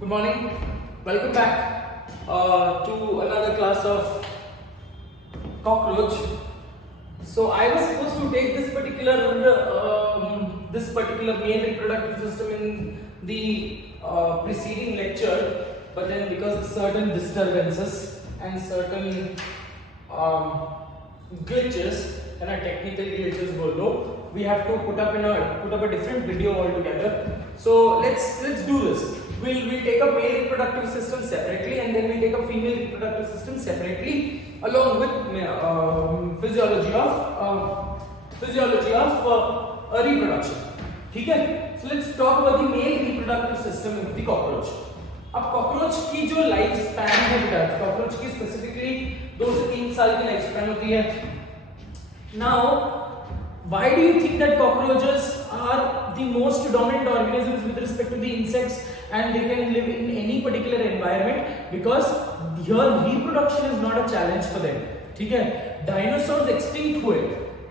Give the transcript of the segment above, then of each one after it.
Good morning. Welcome back to another class of cockroach. So I was supposed to take this particular male reproductive system in the preceding lecture, but then because of certain disturbances and certain glitches and technical glitches below, we have to put up a different video altogether. So let's do this. We'll take a male reproductive system separately, and then we'll take a female reproductive system separately, along with physiology of reproduction. ठीक है? So let's talk about the male reproductive system of the cockroach. अब cockroach की जो life span है बेटा, cockroach की specifically 2 से 3 साल की लाइफ स्पैन होती है. Now, why do you think that cockroaches are the most dominant organisms with respect to the insects, and they can live in any particular environment? Because here reproduction is not a challenge for them. ठीक है? Dinosaurs extinct हुए,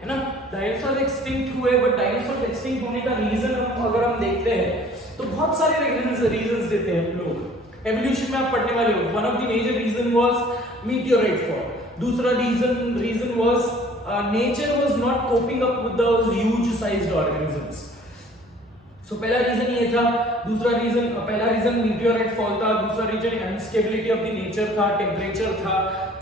है ना? Dinosaurs extinct हुए, but dinosaurs extinct होने का reason अगर हम देखते हैं तो बहुत सारे रीजंस देते हैं लोग. एवोल्यूशन में आप पढ़ने वाले हो. One of the major reason was meteorite fall. दूसरा reason was nature was not coping up with those huge sized organisms. So पहला रीजन ये था. पहला रीजन मीटियोराइट फॉल था. दूसरा reason instability of the nature था, टेम्परेचर था.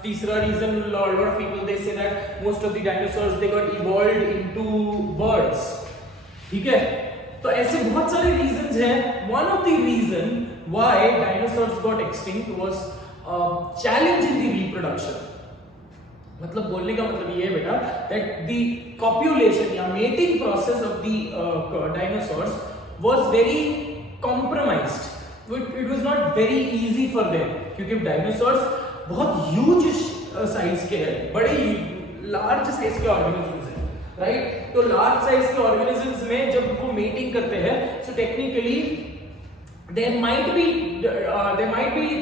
तीसरा reason, lot of people they say that most of the dinosaurs they got evolved into birds. ठीक है? तो ऐसे बहुत सारे रीजंस हैं. One of the reason why dinosaurs got extinct was challenge in the reproduction. मतलब बोलने का मतलब ये है बेटा that the copulation या mating process of the dinosaurs was very compromised. It was not very easy for them, क्योंकि dinosaurs बहुत huge साइज के हैं, बड़े लार्ज साइज के ऑर्गेनिजम्स हैं, राइट? तो लार्ज साइज के ऑर्गेनिजम्स में जब वो मेटिंग करते हैं, so technically there might be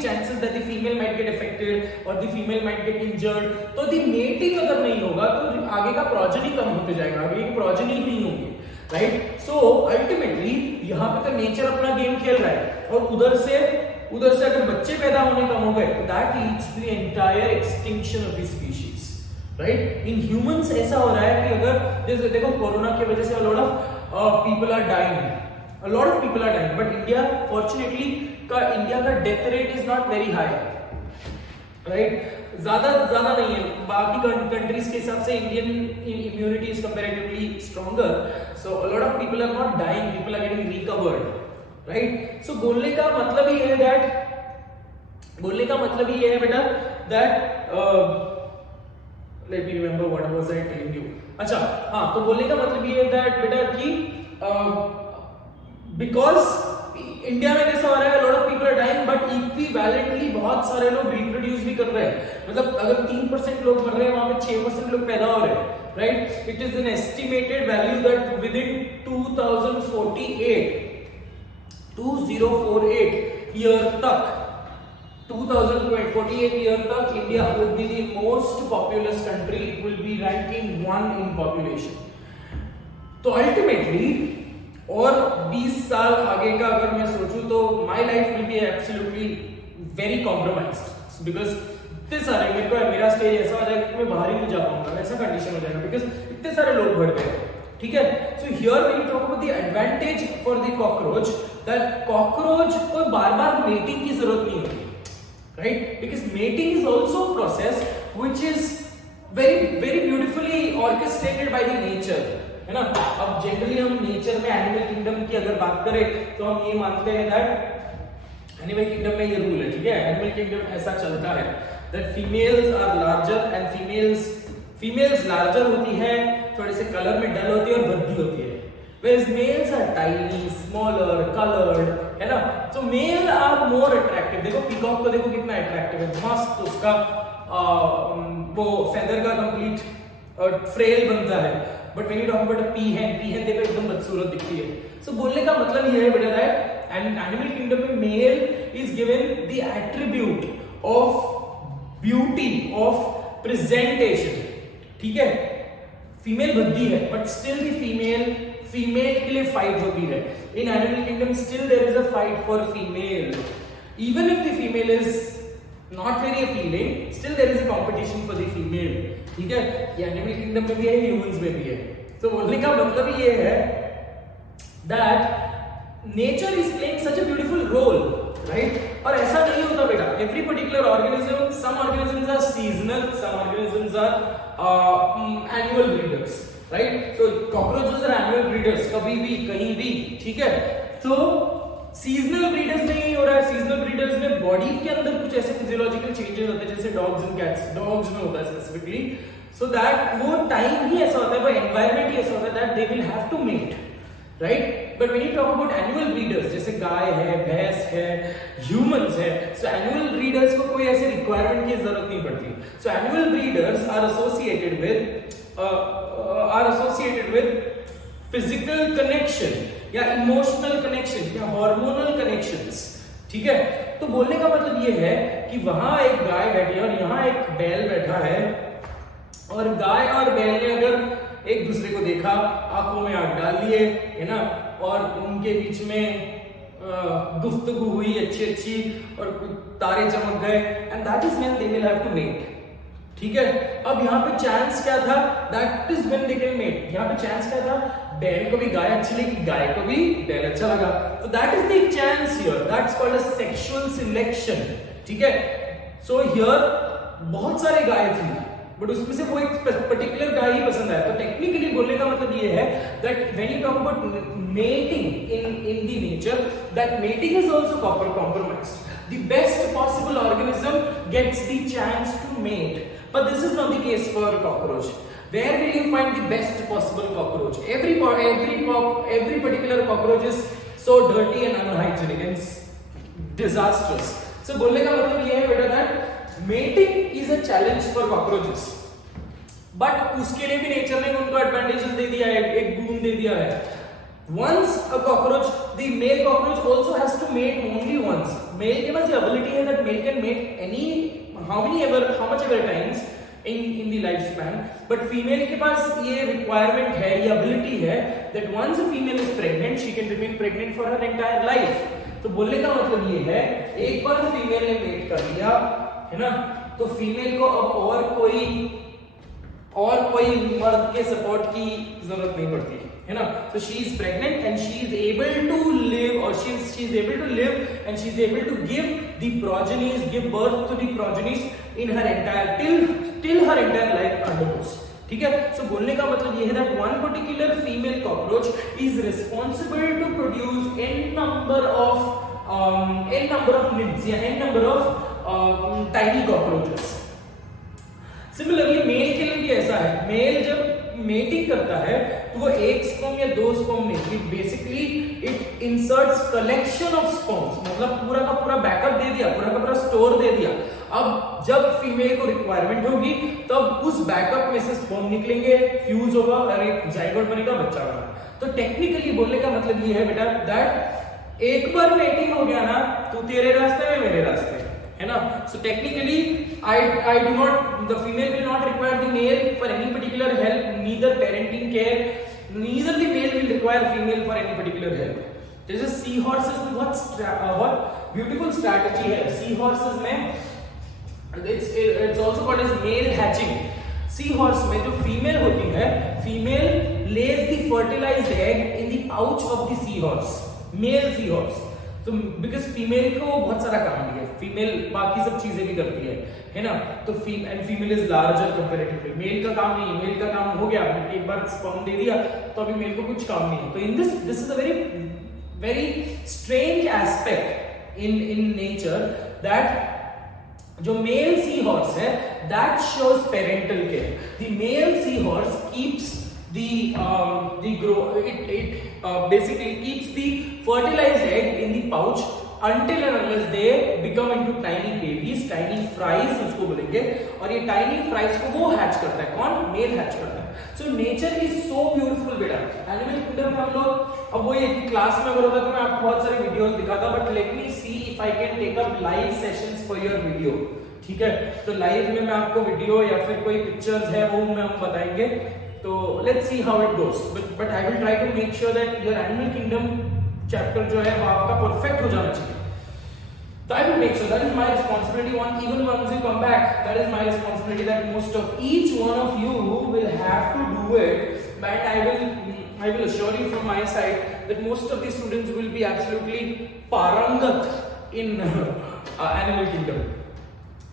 chances that the female might get affected or the female might get injured. तो the mating अगर नहीं होगा तो आगे का progeny कम होते जाएगा, आगे की progeny नहीं होंगे, right? So ultimately यहाँ पे तो nature अपना गेम खेल रहा है, और उधर से अगर बच्चे पैदा होने कम हो गए तो that leads to the entire extinction of the species, right? In humans ऐसा हो रहा है कि अगर जैसे देखो कोरोना की वजह से a lot of people are dying. A lot of people are dying, but India, fortunately, India का death rate is not very high, right? ज़्यादा नहीं है. बाकी countries के हिसाब से Indian immunity is comparatively stronger, so a lot of people are not dying. People are getting recovered, right? So बोलने का मतलब ये है बेटा that let me remember what was I telling you. अच्छा, हाँ, तो बोलने का मतलब ये है that बेटा कि बिकॉज इंडिया में कैसा हो रहा है, lot of people are dying, but equivalently बहुत सारे लोग रिप्रोड्यूस भी कर रहे हैं. मतलब अगर 3% लोग मर रहे हैं, वहां पे 6% लोग पैदा हो रहे हैं, right? It is an estimated value that with in 2048 year तक India would be the most populous country. It will be ranking 1 in population. तो अल्टीमेटली और 20 साल आगे का अगर मैं सोचूं तो my life will be absolutely very compromised, because इतने सारे मेरा स्टेज ऐसा हो जाएगा कि मैं बाहर ही नहीं जा पाऊंगा, ऐसा कंडीशन हो जाएगा, बिकॉज इतने सारे लोग बढ़ गए. ठीक है? So here when you talk about the advantage for the cockroach, that cockroach को बार-बार मेटिंग की जरूरत नहीं होती, right? Because mating is also process which is very very beautifully orchestrated by the nature, है ना? अब जनरली हम नेचर में एनिमल किंगडम की अगर बात करें तो हम ये मानते हैं दैट एनिमल किंगडम में ये रूल है, ठीक है? एनिमल किंगडम ऐसा चलता है that females are larger and females larger होती है, थोड़े से कलर में डल होती है और भद्दी होती है, whereas males are tiny, smaller, colored, है ना? So male are more attractive. देखो पीकॉक को देखो कितना अट्रैक्टिव है, मस्त उसका वो फेदर का कंप्लीट फ्रेल बनता है. But when you talk about a peahen देखो एकदम बदसूरत दिखती है. So बोलने का मतलब ये है बेटा that animal kingdom में male is given the attribute of beauty, of presentation. ठीक है? फीमेल भद्दी है, but still the फीमेल के लिए फाइट होती है. In animal kingdom still there is a fight for female. Even if the female is not very appealing, still there is a competition for the female. ठीक है, ये animal kingdom में भी है, ह्यूमंस में भी है. तो बोलने का मतलब ये है that nature is playing such a beautiful role, right? और ऐसा नहीं होता बेटा. Every particular organism, some organisms are seasonal, some organisms are annual breeders, right? So cockroaches are annual breeders, कभी भी कहीं भी, ठीक है. तो सीजनल ब्रीडर्स में ही हो रहा है. सीजनल ब्रीडर्स में बॉडी के अंदर कुछ ऐसे फिजियोलॉजिकल चेंजेस होते हैं जैसे डॉग्स एंड कैट्स. डॉग्स में होता है स्पेसिफिकली, सो दैट वो टाइम ही ऐसा होता है, वो एनवायरनमेंट ही ऐसा होता है that they will have to mate, right. But when you talk about annual breeders, जैसे गाय है, भैंस है, ह्यूमंस है, सो एनुअल ब्रीडर्स को कोई ऐसे रिक्वायरमेंट की जरूरत नहीं पड़ती. So annual breeders are associated with physical connection या इमोशनल कनेक्शन या हार्मोनल कनेक्शंस, ठीक है. तो बोलने का मतलब ये है कि वहां एक गाय बैठी है और यहाँ एक बैल बैठा है, और गाय और बैल ने अगर एक दूसरे को देखा, आंखों में आंख डाल लिए, है ना, और उनके बीच में गुफ्तगू हुई अच्छी और तारे चमक गए, and that is when they will have to mate. ठीक है. अब यहाँ पे चांस क्या था? That is when they can mate. यहाँ पे चांस क्या था? बैल को भी गाय अच्छी लगी, गाय को भी बैल अच्छा लगा. तो that is the chance here, that's called a sexual selection. ठीक है. सो हियर बहुत सारे गाय थी, बट उसमें से वो एक पर्टिकुलर गाय ही पसंद आया. तो टेक्निकली बोलने का मतलब ये है that when you talk about mating in the nature, that mating is also compromised. The best possible organism gets the chance to mate, but this is not the case for cockroach. Where will you find the best possible cockroach? Every particular cockroach is so dirty and unhygienic and disastrous. So बोलने का मतलब ये है बेटा that mating is a challenge for cockroaches. But उसके लिए भी nature ने उनको एडवांटेजेस दे दिया है, एक गुण दे दिया है. Once a cockroach, the male cockroach also has to mate only once. Male के पास ये ability है that male can mate how much ever times in the lifespan. But female के पास ये requirement है, ये ability है that once a female is pregnant, she can remain pregnant for her entire life. तो बोलने का मतलब ये है, एक बार फीमेल ने मेट कर लिया, है ना, तो फीमेल को अब और कोई मर्द के सपोर्ट की जरूरत नहीं पड़ती है ना. So she is pregnant and she is able to live, or she is able to live and she is able to give birth to the progenies in her entire till her entire life undergoes. ठीक है. So बोलने का मतलब ये है that one particular female cockroach is responsible to produce n number of nymphs या n number of tiny cockroaches. Similarly male के लिए भी ऐसा है. मेल जब मेटिंग करता है तो वो एक स्पर्म या दो स्पर्म नहीं, basically it inserts collection of sperms, मतलब पूरा का पूरा बैकअप दे दिया, पूरा का पूरा स्टोर दे दिया. अब जब फीमेल को रिक्वायरमेंट होगी तब उस बैकअप में से स्पर्म निकलेंगे, फ्यूज होगा और एक जाइगोट बनेगा, बच्चा बनेगा. तो टेक्निकली बोलने का मतलब ये है बेटा दैट एक बार मेटिंग हो गया ना, तो तेरे रास्ते में मेरे रास्ते, है ना. So technically, I do not, the female will not require the male for any particular help, neither parenting care, neither the male will require female for any particular help. There is a seahorses में what beautiful strategy है. Seahorses में it's also called as male hatching. Seahorse में जो female होती है, female lays the fertilized egg in the pouch of the seahorse, male seahorse. तो because female को बहुत सारा काम भी है, फीमेल बाकी सब चीजें भी करती है ना. तो female is larger comparatively. Male का काम नहीं, मेल का काम हो गया, एक बार स्पर्म दे दिया तो अभी मेल को कुछ काम नहीं है. तो in this is a very strange aspect in nature that जो मेल सी हॉर्स है that shows parental care. The male sea horse keeps basically keeps the fertilized egg in the pouch until and unless they become into tiny babies, tiny fries उसको बोलेंगे. और ये tiny fries को वो hatch करता है. कौन? Male hatch करता है. So nature is so beautiful बेटा. Animal kingdom में हम लोग, अब वो ये क्लास में अगर होता तो मैं आपको बहुत सारे वीडियोस दिखाता, but let me see if I can take up live sessions for your video. ठीक है. तो लाइव में मैं आपको वीडियो या फिर कोई पिक्चर्स है वो मैं आपको बताएंगे. तो let's see how it goes, but I will try to make sure that your animal kingdom chapter जो है वो आपका परफेक्ट हो जाना चाहिए. So I will make sure, that is my responsibility. Even once you come back, that is my responsibility, that most of each one of you will have to do it. But I will assure you from my side that most of the students will be absolutely parangat in animal kingdom.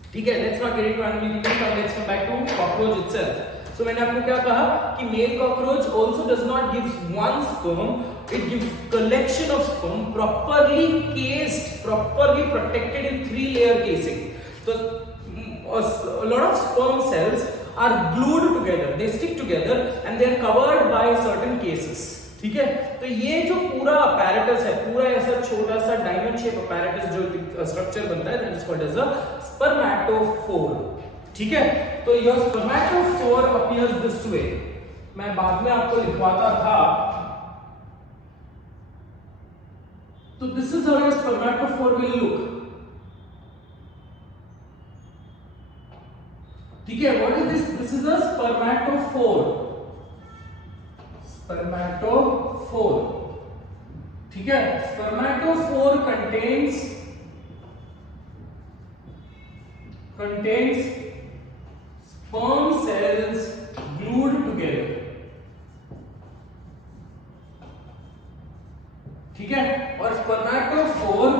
Okay, let's not get into animal kingdom, but let's come back to cockroach itself. So मैंने आपको क्या कहा कि male cockroach also does not give one sperm, it gives collection of sperm properly cased, properly protected in 3-layer casing. So a lot of sperm cells are glued together, they stick together and they are covered by certain cases. ठीक है, तो ये जो पूरा apparatus है, पूरा ऐसा छोटा सा diamond shape apparatus जो structure बनता है, that is called as a spermatophore. ठीक है, तो your spermatophore appears this way. मैं बाद में आपको लिखवाता था. तो this is how your spermatophore will look. ठीक है, what is this? This is a spermatophore. Spermatophore. ठीक है, spermatophore contains sperm cells glued together. ठीक है, और spermatophore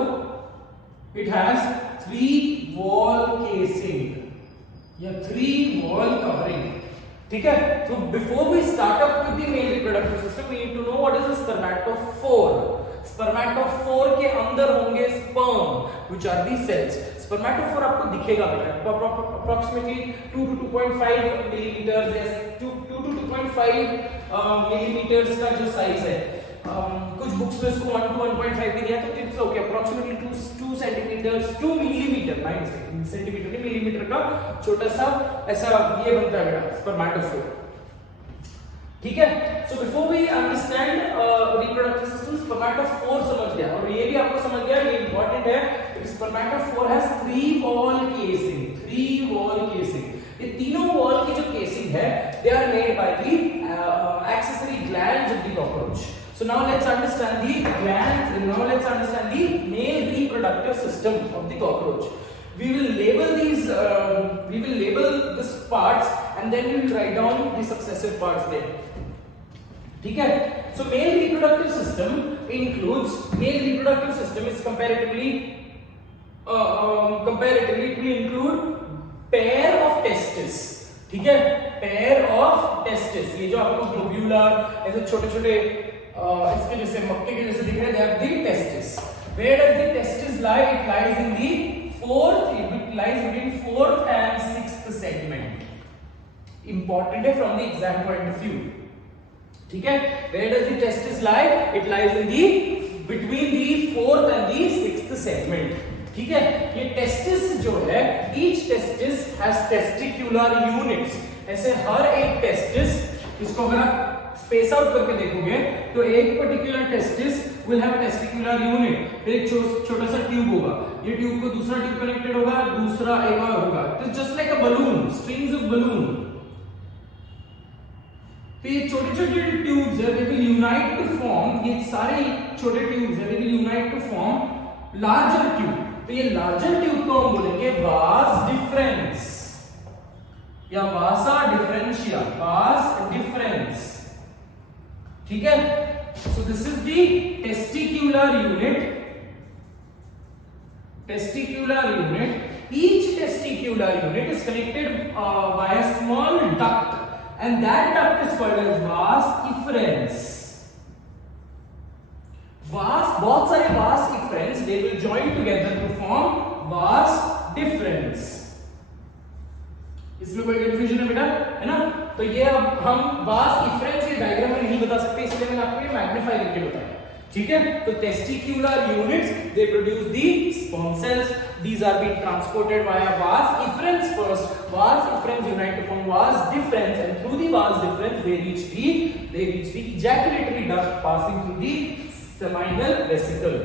it has 3 wall casing या 3 wall covering. ठीक है, so before we start up with the male reproductive system we need to know what is a spermatophore. Spermatophore के अंदर होंगे sperm which are the cells. Spermatophore आपको दिखेगा बेटा approximately 2 to 2.5 millimeters, yes 2 to 2.5 millimeters का जो size है. कुछ बुक्स में इसको 1 to 1.5 भी दिया, तो it's okay. approximately 2 centimeters 2 millimeter, my mistake, centimetre नहीं मिलीमीटर का छोटा सा ऐसा ये बनता है बेटा spermatophore. ठीक है, so before we understand reproductive system, spermatophore समझ गया, और ये भी आपको समझ गया, ये important है कि spermatophore has 3 wall casing. 3 wall casing. ये तीनों wall की जो casing है they are made by the accessory glands of the cockroach. So now let's understand the glands, and now let's understand the male reproductive system of the cockroach. We will label these parts and then we will write down the successive parts there. ठीक है, so male reproductive system is comparatively it will include pair of testes. ठीक है, pair of testes, ये जो आपको globular ऐसे छोटे-छोटे इसके जैसे मक्के के जैसे दिख रहे हैं, they are the testes. Where does the testis lie? It lies in the it lies between 4th and 6th segment. Important है from the exam point of view. ठीक है, where does the testis lie? It lies in between the 4th and the 6th segment. ठीक है, ये testis जो है, each testis has testicular units. ऐसे हर एक testis, इसको अगर आप स्पेस आउट करके देखोगे तो एक particular testis will have testicular unit. फिर एक छोटा सा ट्यूब होगा, ये ट्यूब को दूसरा ट्यूब कनेक्टेड होगा, दूसरा एक और होगा. It is just like a balloon, strings of balloon. तो ये छोटे-छोटे ट्यूब्स है, they will unite to form, ये सारे छोटे ट्यूब्स है, they will unite to form larger tube. तो ये लार्जर ट्यूब को हम बोलेंगे वास डिफरेंस या वासा डिफरेंशिया, वास डिफरेंस. ठीक है, so this is the testicular unit. Each testicular unit is connected by a small duct, and that duct is called as vas efferents. बहुत सारे vas efferents, they will join together to form vas deferens. इसमें कोई confusion है बेटा, है ना? तो ये अब हम vas efferents के डायग्राम में नहीं बता सकते, इसलिए मैंने आपको ये मैग्नीफाई करके बताया. ठीक है, तो testicular units they produce the sperm cells. These are being transported via vas efferents first. Vas efferents unite to form vas deferens, and through the vas deferens they reach the ejaculatory duct passing through the seminal vesicle.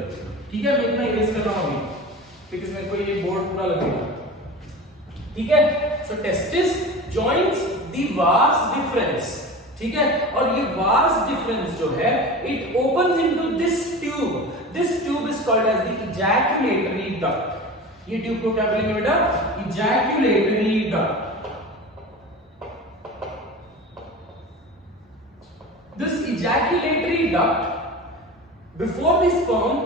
ठीक है, मैं इतना erase कर रहा हूं अभी because मेरे को ये बोर्ड पूरा लगेगा. ठीक है, so testis joins the vas deferens. ठीक है, और ये vas deferens जो है it opens into this tube is called as the ejaculatory duct. ये ट्यूब को क्या बोलेंगे बेटा? Ejaculatory duct. This ejaculatory duct before the sperm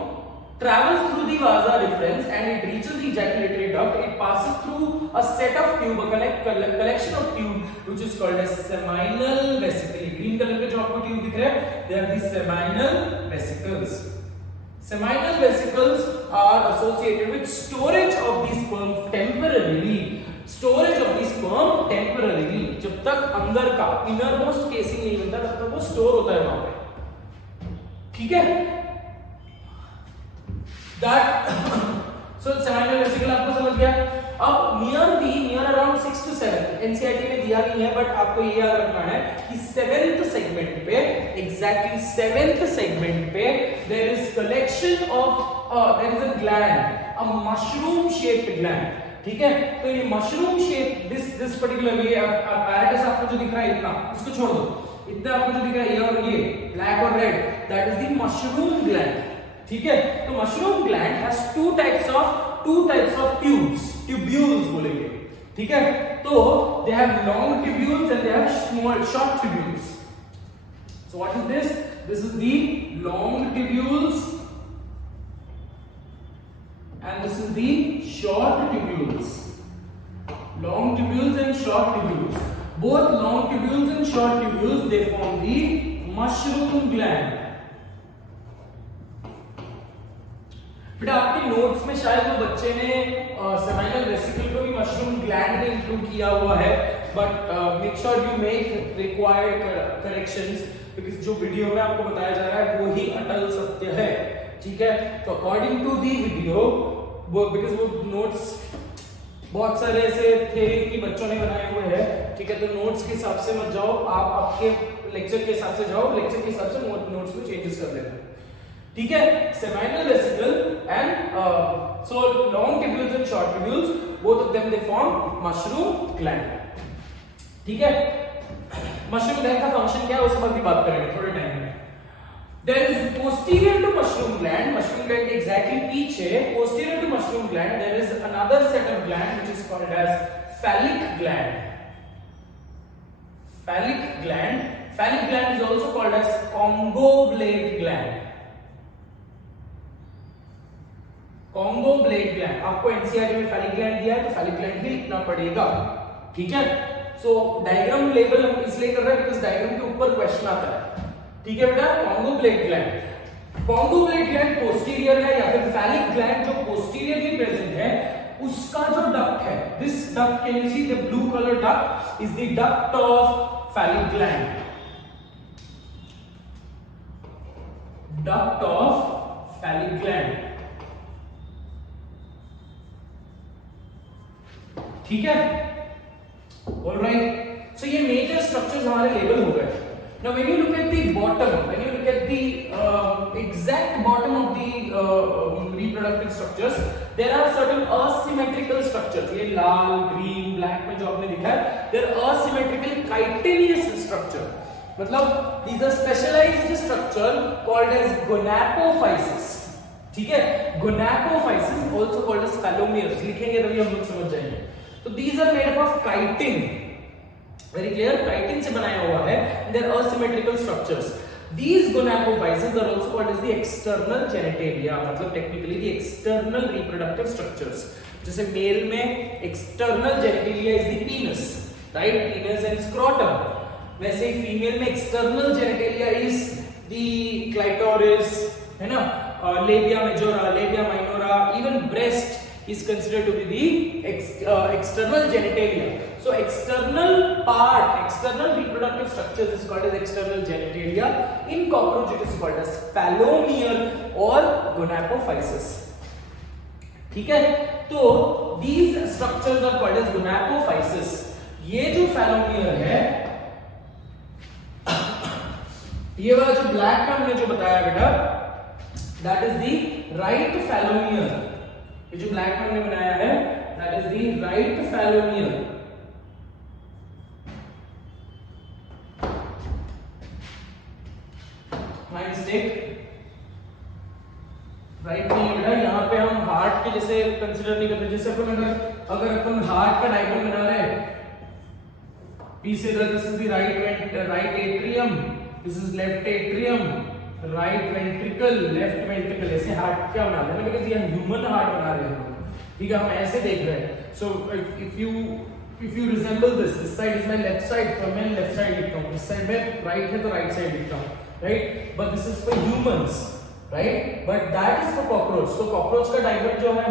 travels through the vasa deferens and it reaches the ejaculatory duct. It passes through a set of tube, a collection of tube which is called as seminal vesicle. Green color के जो आपको tube दिख रहे हैं, they are the seminal vesicles. Seminal vesicles are associated with storage of the sperm temporarily. Storage of the sperm temporarily. जब तक अंदर का innermost casing नहीं बनता तब तक वो स्टोर होता है वहां पे, ठीक है? That so seminal vesicle आपको समझ गया। अब near around 6 to 7 NCERT में दिया नहीं है, बट आपको ये याद रखना है कि 7th सेगमेंट पे, exactly 7th सेगमेंट पे there is collection of there is a gland, a mushroom shaped gland, ठीक है? तो ये मशरूम शेप दिस पर्टिकुलर ये apparatus आपको जो दिख रहा है इतना, इसको छोड़ दो, इतना आपको जो दिख रहा है ये और ये ब्लैक और red, that is the mushroom gland, ठीक है? तो mushroom gland has two types of tubules बोलेंगे, ठीक है? तो they have long tubules and they have small short tubules. So what is this? This is the long tubules and this is the short tubules. Long tubules and short tubules. Both long tubules and short tubules they form the mushroom gland. बेटा आपके notes में शायद वो बच्चे ने seminal vesicle को भी mushroom gland में इंक्लूड किया हुआ है, but make sure you make required corrections, because जो वीडियो में आपको बताया जा रहा है वो ही अटल सत्य है, ठीक है? तो अकॉर्डिंग टू दी वीडियो, वो बिकॉज वो नोट्स बहुत सारे ऐसे थे कि बच्चों ने बनाए हुए हैं, ठीक है? तो नोट्स के हिसाब से मत जाओ, आप आपके लेक्चर के हिसाब से जाओ, लेक्चर के हिसाब से नोट्स में चेंजेस कर देना, ठीक है? Seminal vesicle and so long tubules and short tubules, both of them they form mushroom gland, ठीक है? मशरूम ग्लैंड का फंक्शन क्या है उस पर भी बात करेंगे थोड़े टाइम में। There is posterior to mushroom gland के exactly पीछे, posterior to mushroom gland there is another set of gland which is called as phallic gland. Phallic gland is also called as Congo blade gland. Congo blade gland, आपको NCERT में phallic gland दिया है तो phallic gland भी लिखना पड़ेगा, ठीक है? So डायग्राम लेबल हम इसलिए कर रहे हैं बिकॉज़ डायग्राम के ऊपर क्वेश्चन आता है, ठीक है बेटा? कॉन्गो ब्लेड ग्लैंड पोस्टीरियर है या फिर फैलिक ग्लैंड जो पोस्टीरियरली प्रेजेंट है, उसका जो डक्ट है, this duct, can you see the blue colour duct is the duct of phallic gland, duct of phallic gland, ठीक है? ऑलराइट, सो ये मेजर स्ट्रक्चर्स हमारे लेबल हो गए। Now when you look at the bottom, when you look at the exact bottom of the reproductive structures, there are certain asymmetrical structures. ये लाल, green, black में जो आपने दिखा है, they are asymmetrical chitinous structure. मतलब these are specialized structure called as gonapophysis. ठीक है? Gonapophysis also called as phallomeres. लिखेंगे तभी हम लोग समझ जाएंगे। तो these are made up of chitin. Very clear, chitin से बनाया हुआ है, they are asymmetrical structures. These gonapophyses are also called as the external genitalia, मतलब technically the external reproductive structures. जैसे मेल में external genitalia is the penis, right? Penis and scrotum. वैसे ही female में external genitalia is the clitoris, है ना? Labia majora, labia minora, even breast is considered to be the external genitalia. So external reproductive structures is called as external genitalia. In cockroach it is called as phallomere or gonapophysis. ठीक है? तो these structures are called as gonapophysis. ये जो phallomere है, ये वाला जो black में हमने जो बताया बेटा, that is the right phallomere. ये जो ब्लैक में हमने बनाया है, that is the right phallomere. My mistake. Right नहीं है बेटा, यहाँ पे हम हार्ट के जैसे कंसीडर नहीं करते। जैसे अपन अगर अपन हार्ट का डायग्राम बना रहे हैं, पी से this is the right atrium, this is left atrium, right ventricle, left ventricle, ऐसे हार्ट क्या बना रहे हैं, बिकॉज़ ये ह्यूमन हार्ट बना रहे हैं हम, ठीक है, हम ऐसे देख रहे हैं। So if you resemble this side is my left side, तो मैं लेफ्ट साइड लिखता हूँ, इस साइड में राइट है तो राइट साइड लिखता हूँ, right, but this is for humans, right, but that is for cockroach. तो कॉकरोच का डायग्राम जो है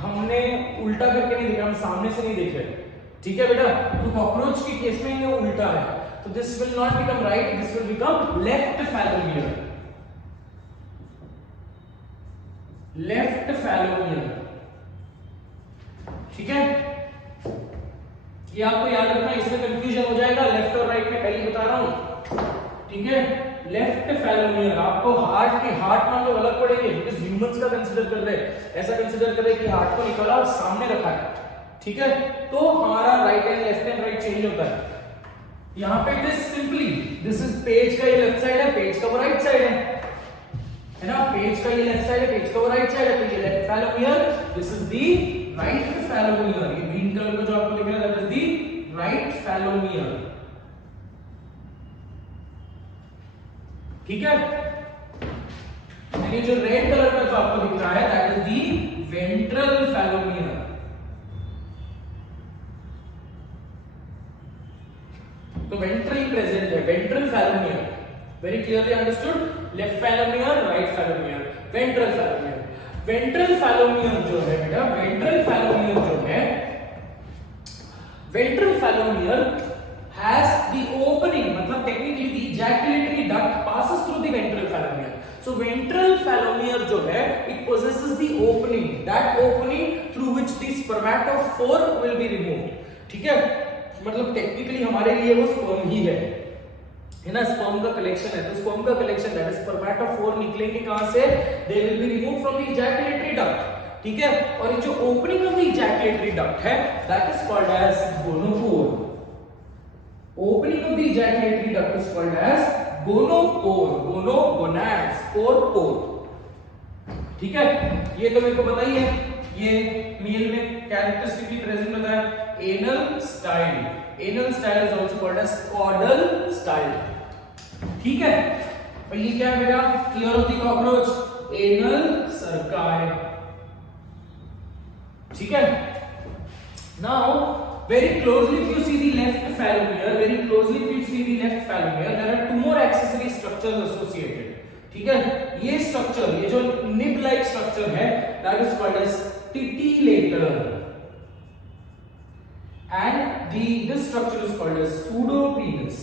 हमने उल्टा करके नहीं देखा, हम सामने से नहीं देख रहे, ठीक है बेटा। तो कॉकरोच के केस में ये उल्टा है, तो this will not become right, this will become left फैलोमियर, left फैलोमियर, ठीक है। ये आपको याद रखना, इसमें कंफ्यूजन हो जाएगा लेफ्ट और राइट में, पहले बता रहा हूं, ठीक है। लेफ्ट फैलोमियर आपको हार्ट मान लो अलग पड़ेंगे, बिकॉज़ ह्यूमंस का कंसीडर कर रहे हैं, ऐसा कंसीडर कर रहे हैं कि हार्ट को निकाला और सामने रखा है, ठीक है, तो हमारा right and left and right change होता है। यहां पे it is simply, this is page का ये लेफ्ट साइड है, पेज का वो राइट साइड है ना, पेज का ये लेफ्ट साइड है, पेज का वो राइट साइड है, तो ये left फैलोमियर, this is the right फैलोमियर, ये ग्रीन कलर का जो आपको दिख रहा है दैट इज द राइट फैलोमियर, ठीक है। ये जो रेड कलर का जो आपको दिख रहा है दैट इज द वेंट्रल फैलोमियर, तो वेंट्रली प्रेजेंट है, ventral फैलोमियर, very clearly understood, left फैलोमियर, right फैलोमियर, ventral फैलोमियर। Ventral फैलोमियर जो है बेटा, वेंट्रल फैलोमियर जो है, वेंट्रल फैलोमियर has the opening, मतलब technically the ejaculatory duct passes through the ventral फैलोमियर। So ventral फैलोमियर जो है, it possesses the opening, that opening through which the spermatophore will be removed, ठीक है, मतलब टेक्निकली हमारे लिए वो स्पर्म ही है ना, स्पर्म का कलेक्शन है, तो स्पर्म का कलेक्शन दैट इज स्पर्मेटोफोर निकलेंगे कहां से, they will be removed from the ejaculatory duct, ठीक है। और ये जो opening of the ejaculatory duct है that is called as gonopore, opening of the ejaculatory duct is called as gonopore, gono gonad, spore pore, ठीक है। ये तो मेरे को पता ही है, ये मेल में कैरेक्टरिस्टिकली प्रेजेंट होता है, anal style, anal style is also called as caudal style, ठीक है। और ये क्या है बेटा, clear of the cockroach, anal cerci, ठीक है। Now very closely if you see the left phallomere, very closely if you see the left phallomere, there are two more accessory structures associated, ठीक है। ये स्ट्रक्चर, ये जो nib like structure है that is called as titillator, and this structure is called as pseudopenis,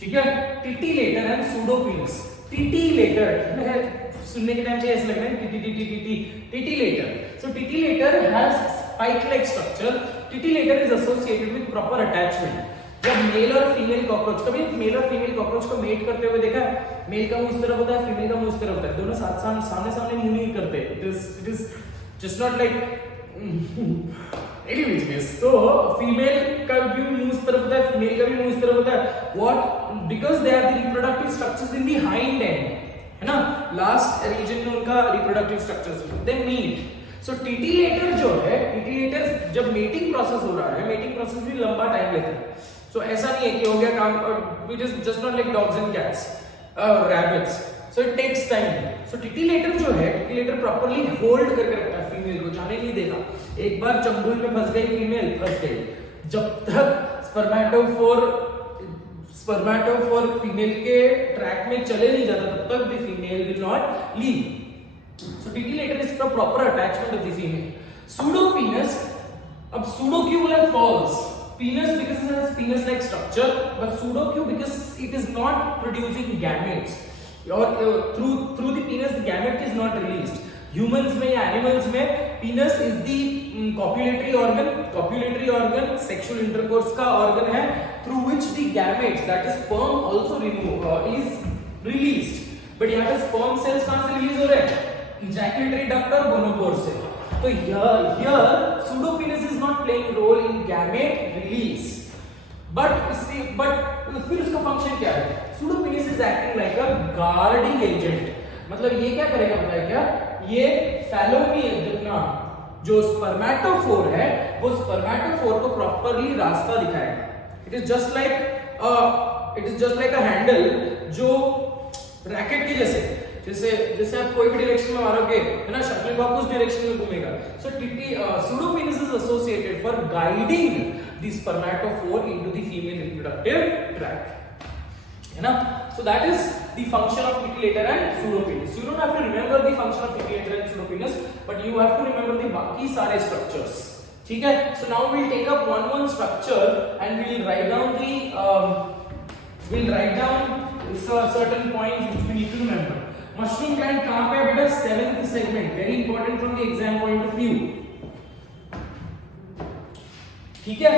ठीक है। titillator and pseudopenis, titillator है, सुनने के टाइम पे ऐसा लग रहा है titillator, so titillator has spike like structure, titillator is associated with proper attachment। जब मेल और फीमेल कॉकरोच, कभी मेल और फीमेल कॉकरोच को मेट करते हुए देखा है, मेल का मुंह इस तरफ होता है, फीमेल का मुंह इस तरफ होता है, दोनों सामने सामने मुंह नहीं करते, it is just not like anyways, so female का भी मुंह इस तरफ होता है, मेल का भी मुंह इस तरफ होता है, what, because they are the reproductive structures in the hind end, है ना, लास्ट रीजन में उनका reproductive structures, they meet. So titillator जो है, टिटिलेटर जब मेटिंग प्रोसेस हो रहा है, मेटिंग प्रोसेस भी लंबा टाइम लेता है, सो ऐसा नहीं है कि हो गया काम, it is just not like dogs and cats, rabbits, so it takes time. So titillator जो है, टिटिलेटर प्रॉपर्ली होल्ड करके रखता है फीमेल को, जाने नहीं देगा, एक बार चंबुल में फंस गई फीमेल, फंस गई, जब तक स्पर्मेटोफोर फीमेल के ट्रैक में चले नहीं जाता तब तक the female will not leave. So titillator is the proper attachment of the female. Pseudopenis, अब pseudo क्यों बोला false? Penis because it has penis like structure, but pseudo क्यों because it is not producing gametes, or through the penis the gamete is not released। Humans में या animals में penis is the copulatory organ, sexual intercourse का organ है, through which the gametes, that is sperm, also is released। but यहाँ पे sperm cells कहाँ से release हो रहे हैं? ejaculatory duct और gonopore से। तो here pseudopenis is not playing role in gamete release, but फिर उसका function क्या है? Pseudopenis is acting like a guarding agent. मतलब ये क्या करेगा पता है क्या? ये फैलोपियन जितना जो स्पर्मेटोफोर है वो स्पर्मेटोफोर को प्रॉपरली रास्ता दिखाएगा. It is just like a handle जो रैकेट के जैसे जैसे आप कोई भी डायरेक्शन में मारोगे है ना, शटलकॉक उस डायरेक्शन में घूमेगा. सो pseudopenis is associated for guiding the spermatophore into the female reproductive tract, है ना. So that is the function of pitylator and pseudopenis. You don't have to remember the function of pitylator and pseudopenis, but you have to remember the बाकी सारे structures. ठीक है. So now we'll take up one structure and we'll write down certain points which we need to remember. Mushroom gland कहाँ पे है बेटा? 7th segment. Very important from the exam point of view. ठीक है.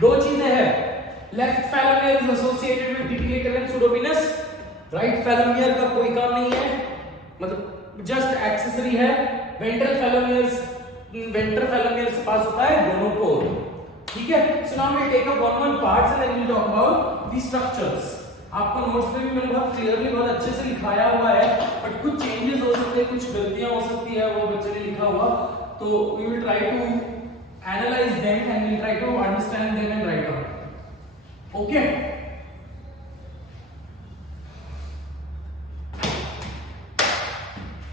दो चीजें हैं. Left phallomere is associated with pitylator and pseudopenis. Right phallomere का कोई काम नहीं है, मतलब just accessory है. Ventral phallomere से पास होता है gonopore. ठीक है. So now we'll take up one parts and then we'll talk about the structures. आपको नोट्स पे भी मैंने बहुत क्लियरली बहुत अच्छे से लिखाया हुआ है, बट कुछ चेंजेस हो सकते हैं, कुछ गलतियां हो सकती है वो बच्चे ने लिखा हुआ, तो we will try to analyse them and will try to understand them and write down. Okay.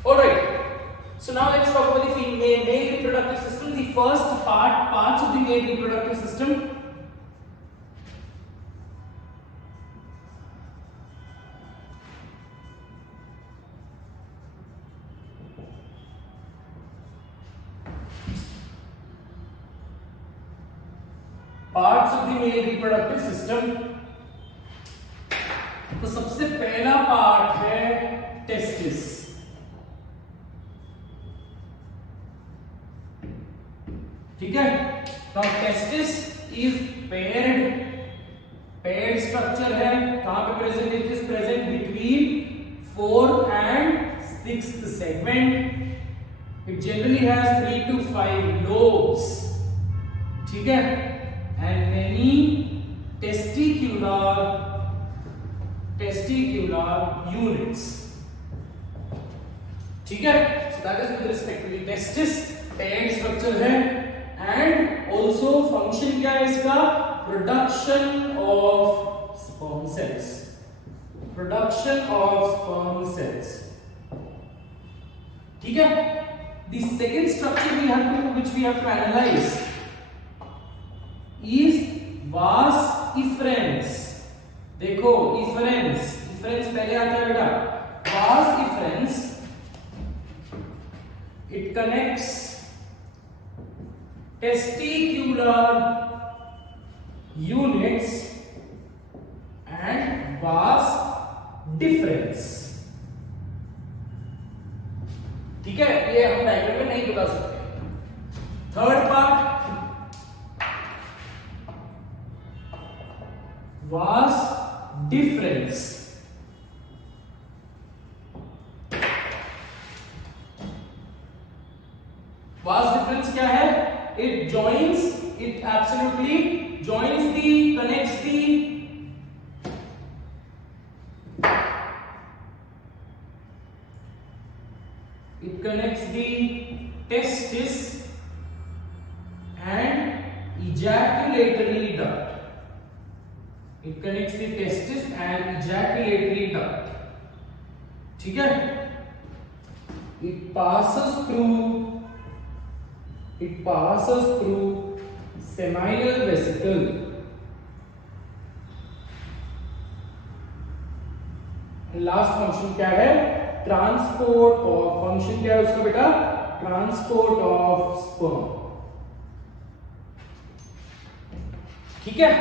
Alright. So now let's talk about the male reproductive system. The first parts of the male reproductive system. Parts of the male reproductive system. तो सबसे पहला part है testis. ठीक है. Now testis is paired structure है. कहां पे present? It is present between 4th and 6th segment. It generally has 3 to 5 lobes. ठीक है. And many testicular units. ठीक है. So that is with respect to the testis. Paired structure है and also function क्या है इसका? Production of sperm cells. ठीक है. The second structure which we have to analyze is vas efferens. देखो efferens पहले आता है बेटा. vas efferens, it connects testicular units and vas deferens. ठीक है. ये हम डायग्राम में नहीं बता सकते. Third part vas deferens. vas deferens क्या है? It absolutely connects the testis and ejaculatory duct. It connects the testis and ejaculatory duct. ठीक है. It passes through seminal vesicle. Last function क्या है? फंक्शन क्या है उसका बेटा? Transport of sperm. ठीक है.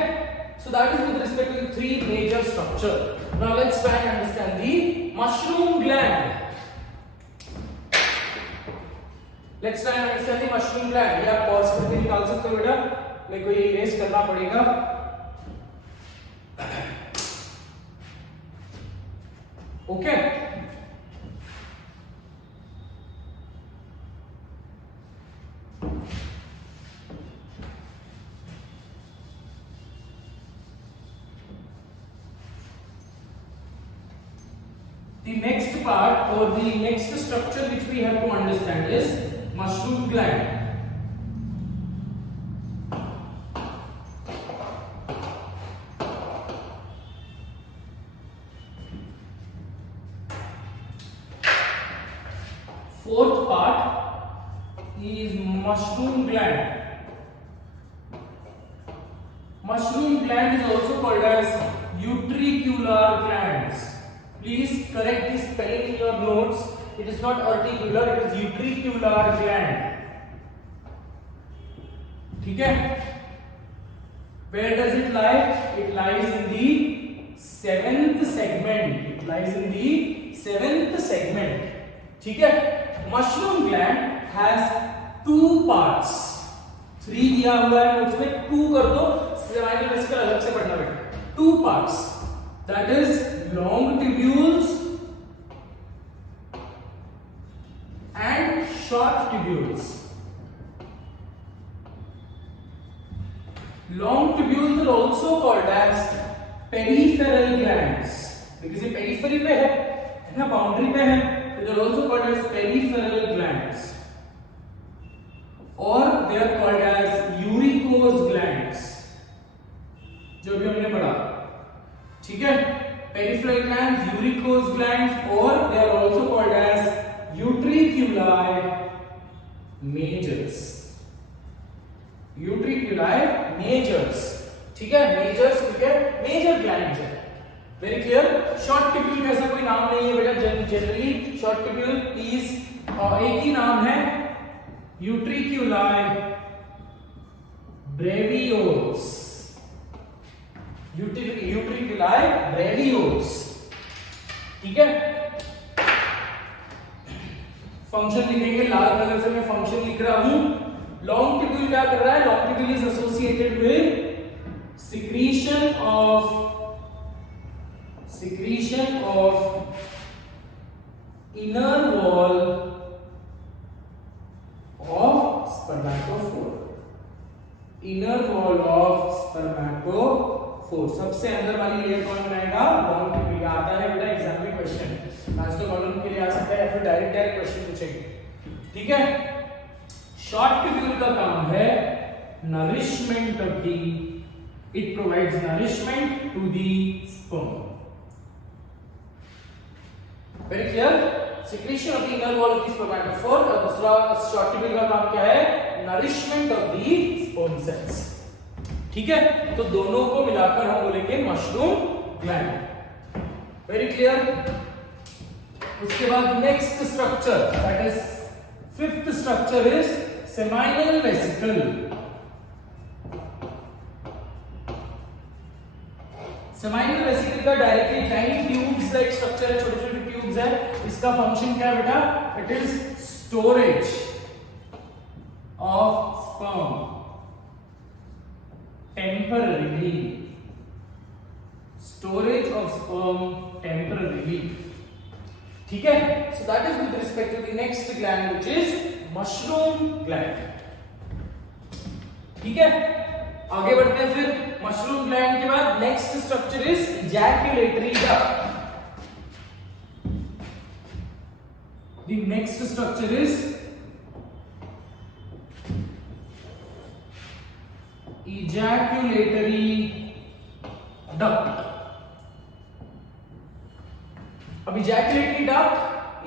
So that is with respect to the three major structure. Now let's try and understand the mushroom gland. Let's try and understand the mushroom gland. ये आप पॉज करके निकाल सकते हो बेटा. मेरे को ये इरेज करना पड़ेगा. Okay. The next part or the next structure which we have to understand is mushroom gland. Fourth part is mushroom gland. Mushroom gland is also called as utricular glands. Please correct the spelling in your notes. It is not articular, it is utricular gland. ठीक है? Where does it lie? It lies in the seventh segment. It lies in the seventh segment. ठीक है? Mushroom gland has two parts. 3 दिया हुआ है notes में, 2 कर दो, सेमाइनल वेसिकल अलग से पढ़ना बेटा. 2 parts. That is long tubules and short tubules. Long tubules are also called as peripheral glands because ये periphery पे है ना, boundary पे है, so they are also called as peripheral glands, or they are called as uricose glands जो भी हमने पढ़ा. ठीक है, peripheral glands, uricose glands, or they are also called as utriculi majors. Utriculi majors. ठीक है, majors ठीक है, major glands है. Very clear. Short tubule का ऐसा कोई नाम नहीं है बेटा. Generally short tubule is एक ही नाम है, utriculi brevios. utriculi brevios. ठीक है, फंक्शन लिखेंगे, लाल कलर से मैं फंक्शन लिख रहा हूं. लॉन्ग ट्यूब्यूल क्या कर रहा है? Long tubule is associated with secretion of inner wall of spermatophore. Inner wall of spermatophore. सबसे अंदर वाली लेयर कौन बनाएगा? Long tubule. आता है बेटा एग्जाम में क्वेश्चन, आज तो कॉलम के लिए आ सकता है या फिर डायरेक्ट क्वेश्चन पूछेंगे. ठीक है, शॉर्ट ट्यूब्यूल का काम है nourishment of the, it provides nourishment to the sperm. Very clear. Secretion of the inner wall of the spermatophore. और दूसरा शॉर्ट ट्यूब्यूल का काम क्या है? Nourishment of the sperm cells. ठीक है, तो दोनों को मिलाकर हम बोलेंगे मशरूम ग्लैंड. Very clear. उसके बाद next structure, that is fifth structure is seminal vesicle. Seminal vesicle का directly tiny tubes like structure है, छोटे छोटे ट्यूब्स है. इसका फंक्शन क्या है बेटा? It is storage of sperm temporarily. Storage of sperm temporarily. ठीक है, so that is with respect to the next gland which is mushroom gland. ठीक है, आगे बढ़ते हैं. फिर मशरूम ग्लैंड के बाद next structure is ejaculatory duct. The next structure is ejaculatory duct. अब ejaculatory duct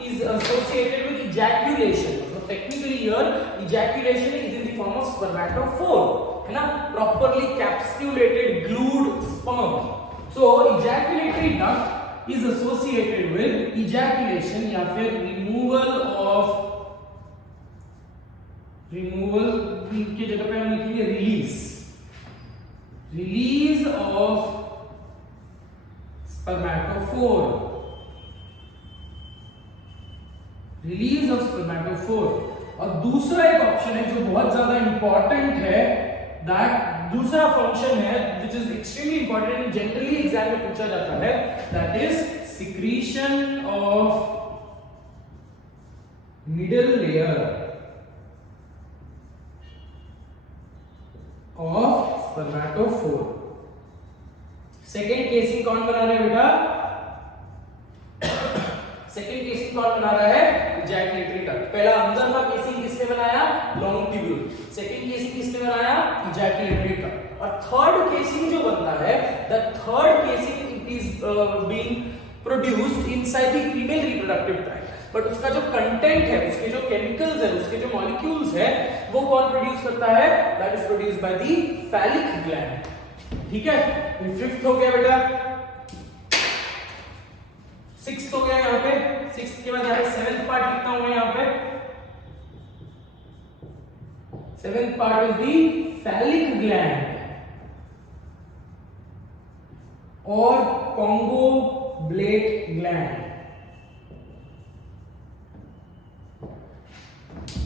is associated with ejaculation. So technically here ejaculation is in the form of spermatophore, है ना, properly capsulated glued sperm. So ejaculatory duct is associated with ejaculation या फिर removal की जगह पे हम लिखेंगे release of spermatophore. Release of spermatophore. और दूसरा एक ऑप्शन है जो बहुत ज्यादा इंपॉर्टेंट है, दैट दूसरा फंक्शन है which is extremely important and generally exam में पूछा जाता है, that is secretion of middle layer of spermatophore. Second casing कौन बना रहा है बेटा? कौन बना रहा है? Ejaculatory duct. पहला अंदर का केसिंग किसने बनाया? Long tubule. सेकंड केसिंग किसने बनाया? Ejaculatory duct. और थर्ड केसिंग जो बनता है, the third casing is being produced inside the female reproductive tract. But उसका जो कंटेंट है, उसके जो केमिकल्स है, उसके जो मॉलिक्यूल्स है, वो कौन प्रोड्यूस करता है? That is produced by the phallic gland. ठीक है, ये फिफ्थ हो गया बेटा। सिक्स्थ हो गया यहाँ पे। सिक्स्थ के बाद यहाँ पे सेवेंथ पार्ट लिखता हूं मैं यहाँ पे। Seventh part is the phallic gland और कॉन्गो ब्लेट ग्लैंड।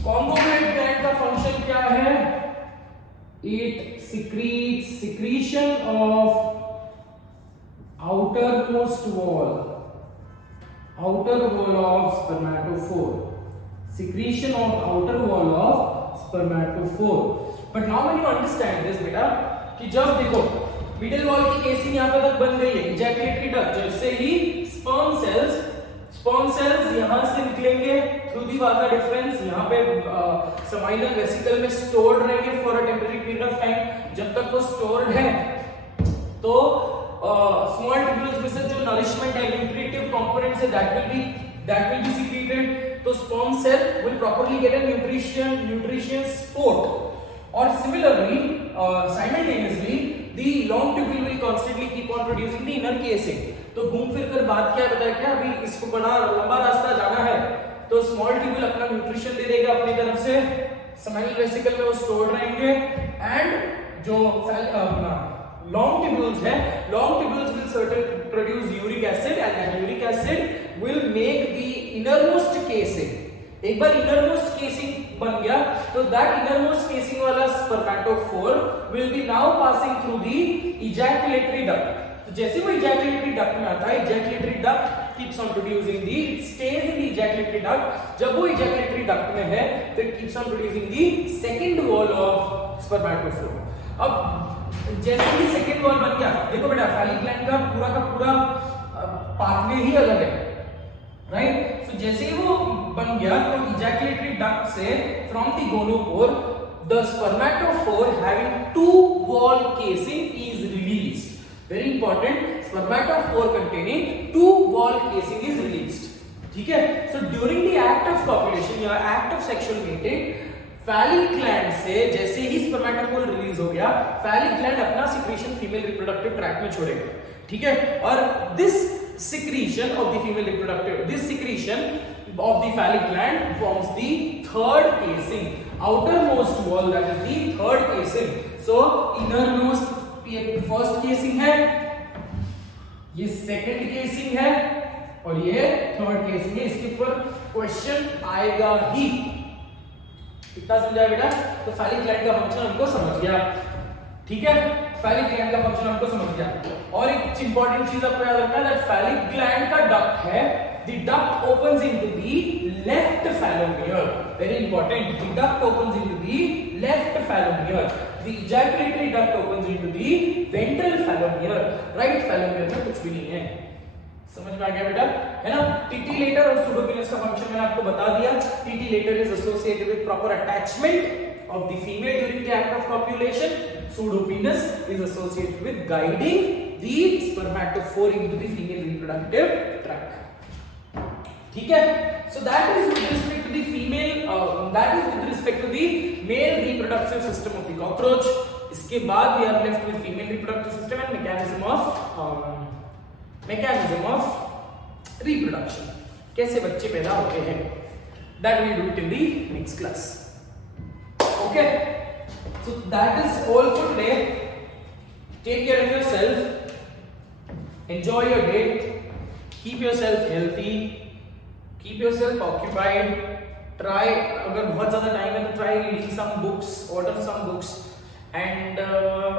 कॉन्गो ब्लेट ग्लैंड का फंक्शन क्या है? It secretes secretion of outermost wall of spermatophore, secretion of outer wall of spermatophore. But now when you understand this बेटा, कि जब देखो middle wall की casing यहाँ पे तक बन गई है, इजैकुलेटरी डक्ट, जैसे ही स्पर्म सेल्स यहाँ से निकलेंगे थ्रू दी वासा डिफरेंस, यहाँ पे सेमाइनल वेसिकल में स्टोर्ड रहेंगे for a temporary period of time. जब तक वो स्टोर्ड है तो स्मॉल ट्यूब्यूल्स में से जो नरिशमेंट है, न्यूट्रिटिव कंपोनेंट्स है, दैट विल बी सीक्रेटेड। तो sperm cell will properly get a nutritious support. और similarly simultaneously the long tubule will constantly keep on producing the inner casing. तो घूम फिर कर बात क्या बताया, क्या अभी इसको बड़ा लंबा रास्ता जाना है, तो स्मॉल ट्यूब्यूल अपना न्यूट्रिशन दे देगा अपनी तरफ से, सेमाइनल वेसिकल में वो स्टोर्ड रहेंगे, एंड जो लॉन्ग ट्यूब्यूल्स है, long tubules will certain produce uric acid, and that uric acid will make the innermost casing. एक बार इनरमोस्ट केसिंग बन गया तो दैट इनरमोस्ट केसिंग वाला spermatophore will be now passing through the ejaculatory duct. तो जैसे वो ejaculatory duct में आता है, ejaculatory duct keeps on producing the, it stays in the ejaculatory duct। जब वो ejaculatory duct में है तो it keeps on producing the second wall of spermatophore। अब जैसे ही second wall बन गया, देखो बेटा फैलिक ग्लैंड का पूरा पाथवे ही अलग है, राइट? सो जैसे ही वो बन गया तो ejaculatory duct से from the gonopore the spermatophore having two wall casing is released। Very important, spermatophore containing two wall casing is released। ठीक है, so during the act of copulation या act of sexual mating, phallic gland से जैसे ही spermatophore release हो गया, phallic gland अपना secretion female reproductive tract में छोड़ेगा। ठीक है, और this secretion of the female reproductive, this secretion of the phallic gland forms the third casing, outermost wall, that is the third casing। So innermost ये first casing है, ये second casing है, और ये थर्ड केसिंग है। इसके ऊपर question आएगा ही। कितना समझा बेटा? तो फैलिक ग्लैंड का फंक्शन हमको समझ गया। ठीक है, फैलिक ग्लैंड का फंक्शन हमको समझ गया। और एक इंपॉर्टेंट चीज आपको याद रखना है दैट फैलिक ग्लैंड का डक्ट है, the duct opens into the left phallomere। very important, the duct opens into the left phallomere, the ejaculatory duct opens into the ventral phallomere। right phallomere में कुछ भी नहीं है। समझ में आ गया बेटा? है ना? टिटिलेटर और pseudopenis का फंक्शन मैंने आपको बता दिया। टिटिलेटर is associated with proper attachment of the female during the act of copulation, pseudopenis is associated with guiding the spermatophore into the female reproductive tract। ठीक है, so that is with respect to the female, that is with respect to the male reproductive system of the cockroach। इसके बाद we are left with female reproductive system and mechanism of reproduction। कैसे बच्चे पैदा होते हैं, that we will do it in the next class। okay, so that is all for today। take care of yourself, enjoy your day, keep yourself healthy, keep yourself occupied, try, अगर बहुत ज़्यादा time है तो try reading some books, order some books, and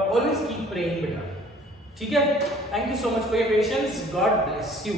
always keep praying बेटा। ठीक है, thank you so much for your patience, God bless you।